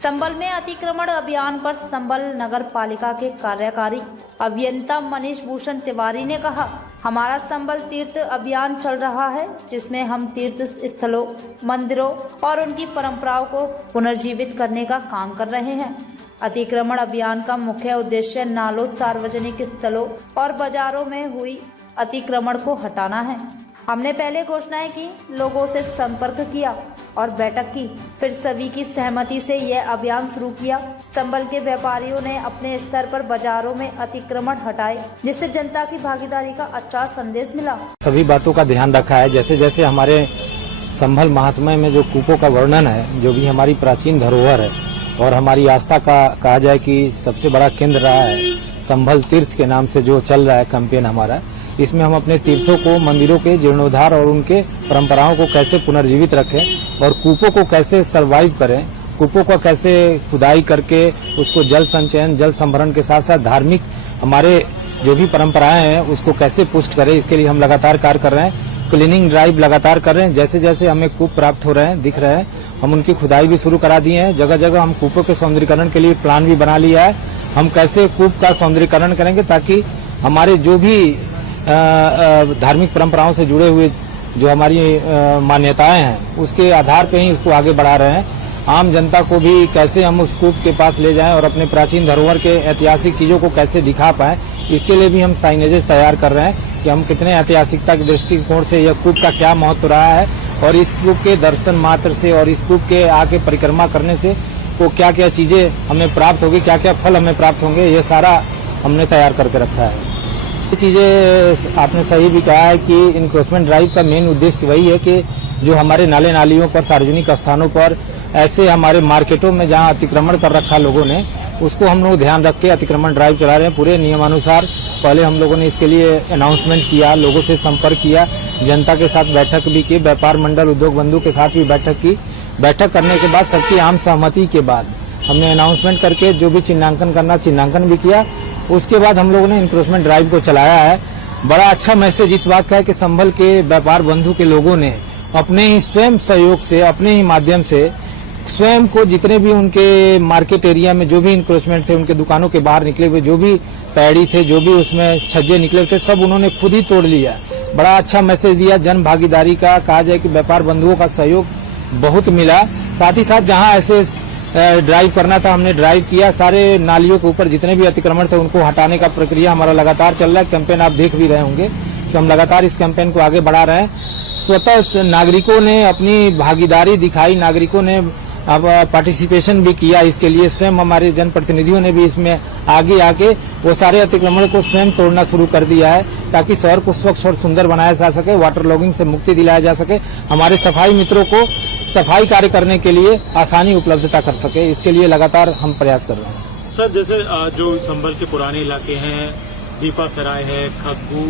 संभल में अतिक्रमण अभियान पर संभल नगर पालिका के कार्यकारी अभियंता मनीष भूषण तिवारी ने कहा, हमारा संभल तीर्थ अभियान चल रहा है, जिसमें हम तीर्थ स्थलों, मंदिरों और उनकी परंपराओं को पुनर्जीवित करने का काम कर रहे हैं। अतिक्रमण अभियान का मुख्य उद्देश्य नालों, सार्वजनिक स्थलों और बाजारों में हुई अतिक्रमण को हटाना है। हमने पहले घोषणाएं की, लोगों से संपर्क किया और बैठक की, फिर सभी की सहमति से यह अभियान शुरू किया। संभल के व्यापारियों ने अपने स्तर पर बाजारों में अतिक्रमण हटाए, जिससे जनता की भागीदारी का अच्छा संदेश मिला। सभी बातों का ध्यान रखा है। जैसे जैसे हमारे संभल महात्म्य में जो कूपों का वर्णन है, जो भी हमारी प्राचीन धरोहर है और हमारी आस्था का कहा जाए कि सबसे बड़ा केंद्र रहा है, संभल तीर्थ के नाम से जो चल रहा है कैंपेन हमारा, इसमें हम अपने तीर्थों को, मंदिरों के जीर्णोद्धार और उनके परंपराओं को कैसे पुनर्जीवित रखें और कूपों को कैसे सर्वाइव करें, कूपों को कैसे खुदाई करके उसको जल संचयन, जल संभरण के साथ साथ धार्मिक हमारे जो भी परंपराएं हैं उसको कैसे पुष्ट करें, इसके लिए हम लगातार कार्य कर रहे हैं। क्लीनिंग ड्राइव लगातार कर रहे हैं। जैसे जैसे हमें कूप प्राप्त हो रहे हैं, दिख रहे हैं, हम उनकी खुदाई भी शुरू करा दिए हैं। जगह जगह हम कूपों के सौंदर्यीकरण के लिए प्लान भी बना लिया है। हम कैसे कूप का सौंदर्यीकरण करेंगे ताकि हमारे जो भी धार्मिक परंपराओं से जुड़े हुए जो हमारी मान्यताएं हैं उसके आधार पे ही इसको आगे बढ़ा रहे हैं। आम जनता को भी कैसे हम उस कूप के पास ले जाएं और अपने प्राचीन धरोहर के ऐतिहासिक चीजों को कैसे दिखा पाएं, इसके लिए भी हम साइनेजेस तैयार कर रहे हैं कि हम कितने ऐतिहासिकता के दृष्टिकोण से यह कूप का क्या महत्व रहा है और इस कूप के दर्शन मात्र से और इस कूप के आके परिक्रमा करने से वो क्या क्या चीजें हमें प्राप्त होगी, क्या क्या फल हमें प्राप्त होंगे, ये सारा हमने तैयार करके रखा है। ये चीजें आपने सही भी कहा है कि इनक्रोचमेंट ड्राइव का मेन उद्देश्य वही है कि जो हमारे नाले नालियों पर, सार्वजनिक स्थानों पर, ऐसे हमारे मार्केटों में जहां अतिक्रमण कर रखा लोगों ने, उसको हम लोग ध्यान रख के अतिक्रमण ड्राइव चला रहे हैं पूरे नियमानुसार। पहले हम लोगों ने इसके लिए अनाउंसमेंट किया, लोगों से संपर्क किया, जनता के साथ बैठक भी की, व्यापार मंडल, उद्योग बंधु के साथ भी बैठक की। बैठक करने के बाद सबकी आम सहमति के बाद हमने अनाउंसमेंट करके जो भी चिन्हांकन करना चिन्हांकन भी किया। उसके बाद हम लोगों ने इनक्रोचमेंट ड्राइव को चलाया है। बड़ा अच्छा मैसेज इस बात का है कि संभल के व्यापार बंधु के लोगों ने अपने ही स्वयं सहयोग से, अपने ही माध्यम से स्वयं को जितने भी उनके मार्केट एरिया में जो भी इंक्रोचमेंट थे, उनके दुकानों के बाहर निकले हुए जो भी पैड़ी थे, जो भी उसमें छज्जे निकले थे, सब उन्होंने खुद ही तोड़ लिया। बड़ा अच्छा मैसेज दिया। जन भागीदारी का कहा जाए कि व्यापार बंधुओं का सहयोग बहुत मिला। साथ ही साथ जहां ऐसे ड्राइव करना था हमने ड्राइव किया। सारे नालियों के ऊपर जितने भी अतिक्रमण थे उनको हटाने का प्रक्रिया हमारा लगातार चल रहा है। कैंपेन आप देख भी रहे होंगे कि हम लगातार इस कैंपेन को आगे बढ़ा रहे हैं। स्वतः नागरिकों ने अपनी भागीदारी दिखाई, नागरिकों ने अब पार्टिसिपेशन भी किया इसके लिए। स्वयं हमारे जनप्रतिनिधियों ने भी इसमें आगे आके वो सारे अतिक्रमण को स्वयं तोड़ना शुरू कर दिया है ताकि शहर को स्वच्छ और सुंदर बनाया जा सके, वाटर लॉगिंग से मुक्ति दिलाया जा सके, हमारे सफाई मित्रों को सफाई कार्य करने के लिए आसानी उपलब्धता कर सके। इसके लिए लगातार हम प्रयास कर रहे हैं। सर, जैसे जो संभल के पुराने इलाके हैं, दीपा सराय है, खग्गू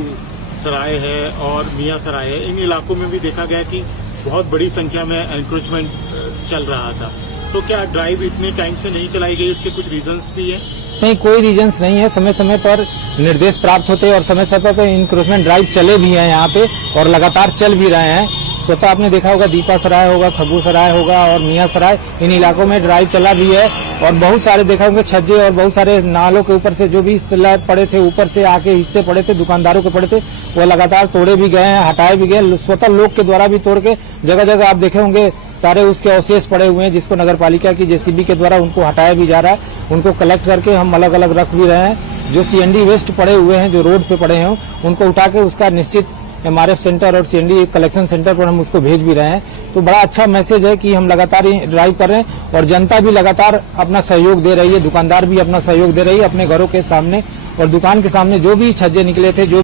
सराय है और मियां सराय है, इन इलाकों में भी देखा गया कि बहुत बड़ी संख्या में एनक्रोचमेंट चल रहा था। तो क्या ड्राइव इतने टाइम से नहीं चलाई गई, उसके कुछ रीजंस भी हैं? नहीं, कोई रीजंस नहीं है। समय समय पर निर्देश प्राप्त होते हैं और समय समय पर इंक्रोचमेंट ड्राइव चले भी हैं यहाँ पे और लगातार चल भी रहे हैं। स्वतः आपने देखा होगा दीपा सराय होगा, खग्गू सराय होगा और मियां सराय, इन इलाकों में ड्राइव चला भी है और बहुत सारे देखा होंगे छज्जे और बहुत सारे नालों के ऊपर से जो भी स्लैब पड़े थे, ऊपर से आके हिस्से पड़े थे, दुकानदारों के पड़े थे, वो लगातार तोड़े भी गए हैं, हटाए भी गए। स्वतः लोग के द्वारा भी तोड़ के जगह जगह आप देखे होंगे सारे उसके अवशेष पड़े हुए हैं, जिसको नगर पालिका की जेसीबी के द्वारा उनको हटाया भी जा रहा है। उनको कलेक्ट करके हम अलग अलग रख भी रहे हैं। जो सीएनडी वेस्ट पड़े हुए हैं, जो रोड पे पड़े हैं, उनको उठा के उसका निश्चित एमआरएफ सेंटर और सीएनडी कलेक्शन सेंटर पर हम उसको भेज भी रहे हैं। तो बड़ा अच्छा मैसेज है कि हम लगातार ड्राइव कर रहे हैं और जनता भी लगातार अपना सहयोग दे रही है, दुकानदार भी अपना सहयोग दे रही है। अपने घरों के सामने और दुकान के सामने जो भी छज्जे निकले थे, जो